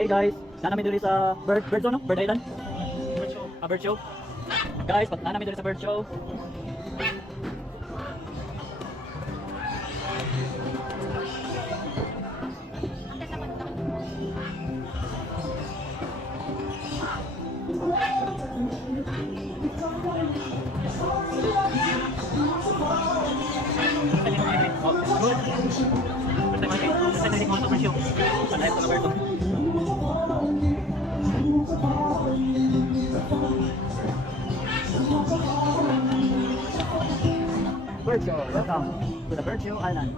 Hey guys, namin dito sa bird zone, no? Bird Island. Bird show. Guys, namin dito sa bird show. Bird show, welcome to the Bird Show Island.